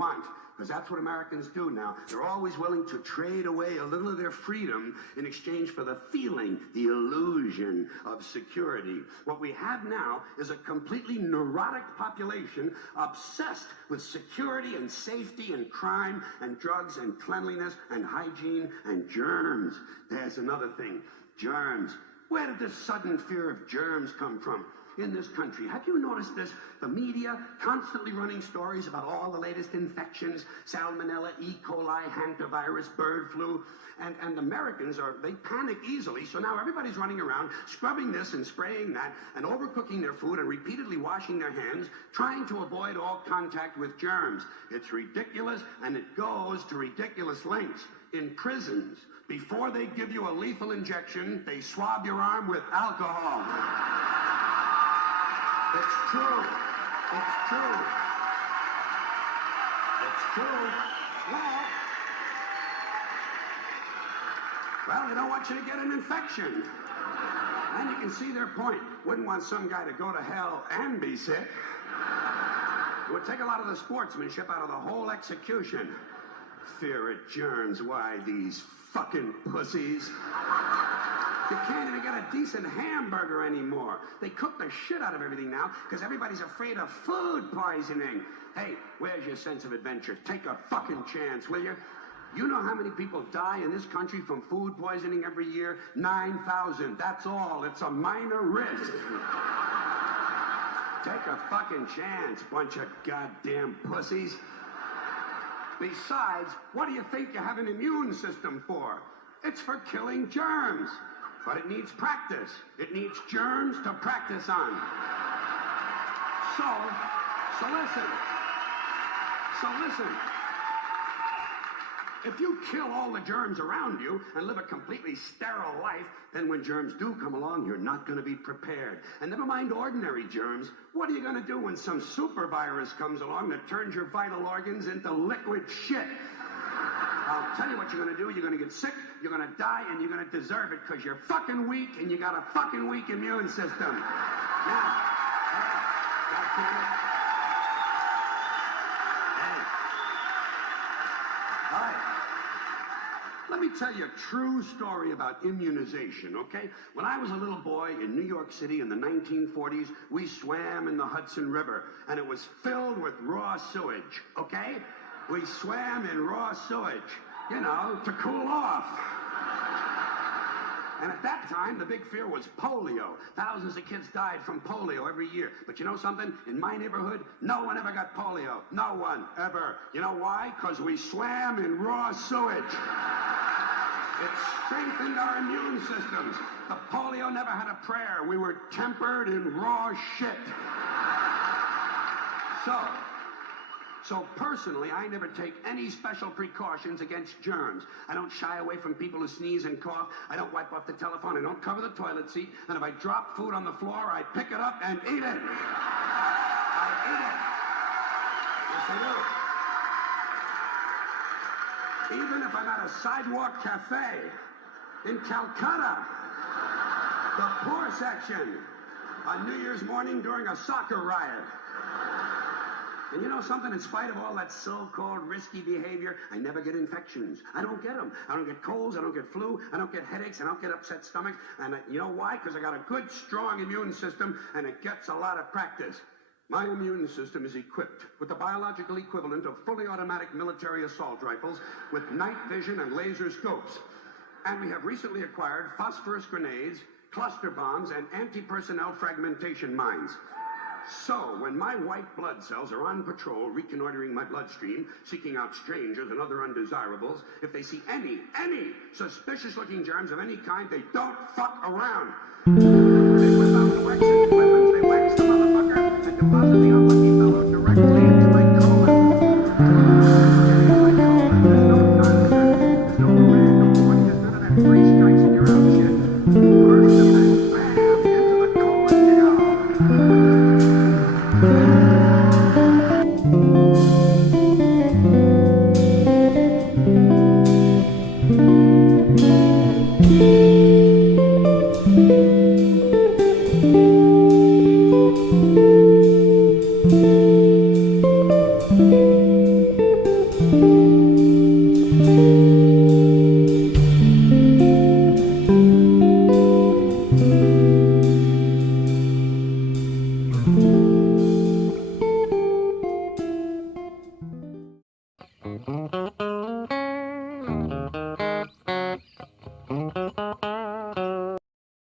want. Because that's what Americans do now. They're always willing to trade away a little of their freedom in exchange for the feeling, the illusion of security. What we have now is a completely neurotic population obsessed with security and safety and crime and drugs and cleanliness and hygiene and germs. There's another thing, germs. Where did this sudden fear of germs come from? In this country. Have you noticed this? The media constantly running stories about all the latest infections, salmonella, E. coli, hantavirus, bird flu, and Americans they panic easily, so now everybody's running around scrubbing this and spraying that and overcooking their food and repeatedly washing their hands, trying to avoid all contact with germs. It's ridiculous, and it goes to ridiculous lengths. In prisons, before they give you a lethal injection, they swab your arm with alcohol. It's true. It's true. It's true. Well, they don't want you to get an infection. And you can see their point. Wouldn't want some guy to go to hell and be sick. It would take a lot of the sportsmanship out of the whole execution. Fear of germs. Why, these fucking pussies. You can't even get a decent hamburger anymore. They cook the shit out of everything now because everybody's afraid of food poisoning. Hey, where's your sense of adventure? Take a fucking chance, will you? You know how many people die in this country from food poisoning every year? 9,000. That's all. It's a minor risk. Take a fucking chance, bunch of goddamn pussies. Besides, what do you think you have an immune system for? It's for killing germs. But it needs practice. It needs germs to practice on. So listen. If you kill all the germs around you and live a completely sterile life, then when germs do come along, you're not going to be prepared. And never mind ordinary germs, what are you going to do when some super virus comes along that turns your vital organs into liquid shit? I'll tell you what you're going to do. You're going to get sick, you're going to die, and you're going to deserve it because you're fucking weak and you got a fucking weak immune system. Now, God damn it. Hey. All right. Let me tell you a true story about immunization, okay? When I was a little boy in New York City in the 1940s, we swam in the Hudson River, and it was filled with raw sewage, okay? We swam in raw sewage, you know, to cool off. And at that time, the big fear was polio. Thousands of kids died from polio every year. But you know something? In my neighborhood, no one ever got polio. No one, ever. You know why? Because we swam in raw sewage. It strengthened our immune systems. The polio never had a prayer. We were tempered in raw shit. So personally, I never take any special precautions against germs. I don't shy away from people who sneeze and cough. I don't wipe off the telephone. I don't cover the toilet seat. And if I drop food on the floor, I pick it up and eat it. I eat it. Yes, I do. Even if I'm at a sidewalk cafe in Calcutta, the poor section, on New Year's morning during a soccer riot. And you know something? In spite of all that so-called risky behavior, I never get infections. I don't get them. I don't get colds. I don't get flu. I don't get headaches. I don't get upset stomachs. And you know why? Because I got a good, strong immune system, and it gets a lot of practice. My immune system is equipped with the biological equivalent of fully automatic military assault rifles with night vision and laser scopes. And we have recently acquired phosphorus grenades, cluster bombs, and anti-personnel fragmentation mines. So, when my white blood cells are on patrol, reconnoitering my bloodstream, seeking out strangers and other undesirables, if they see any suspicious-looking germs of any kind, they don't fuck around. They whip out the wax and weapons, they wax the motherfucker, and deposit the